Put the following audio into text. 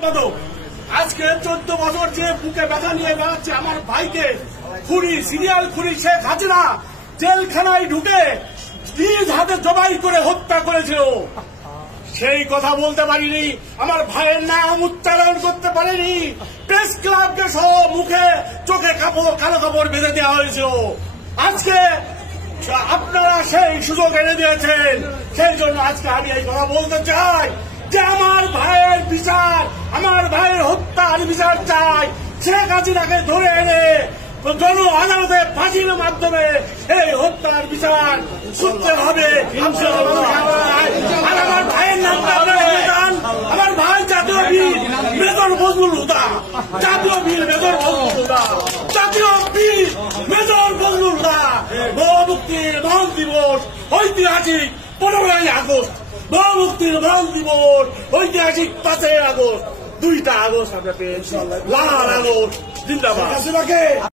সম্পাদক আজকে 14 বছর যে বুকে ব্যথা নিয়ে বেড়াচ্ছে আমার ভাইকে খুনি, সিরিয়াল খুনি শেখ হাসিনা জেলখানায় ঢুকে নিজ হাতে জবাই করে হত্যা করেছিল। সেই কথা বলতে পারিনি, আমার ভাইয়ের নাম উচ্চারণ করতে পারিনি। প্রেস ক্লাবকে সহ মুখে চোখে কালো কাপড় বেঁধে দেওয়া হয়েছিল। আজকে আপনারা সেই সুযোগ এনে দিয়েছেন, সেই জন্য আজকে আমি এই কথা বলতে চাই যে আমার ভাইয়ের বিচার, আমার ভাইয়ের হত্যার বিচার চাই। শেখ হাসিনাকে ধরে এনে জন আদালতে ফাঁসির মাধ্যমে এই হত্যার বিচার করতে হবে। আর আমার ভাইয়ের নামটা আপনারা জানান, আমার ভাই জাতীয় বীর মেজর ফজলুল হুদা, জাতীয় বীর মেজর ফজলুল হুদা, জাতীয় বীর মেজর ফজলুল হুদা। মুক্তির মহান দিবস ঐতিহাসিক 15ই আগস্ট, মুক্তির মহান দিবস ঐতিহাসিক 5ই আগস্ট, 2টা আগস্ট আমরা পেয়েছি। লাল আগস্ট জিন্দাবাদ।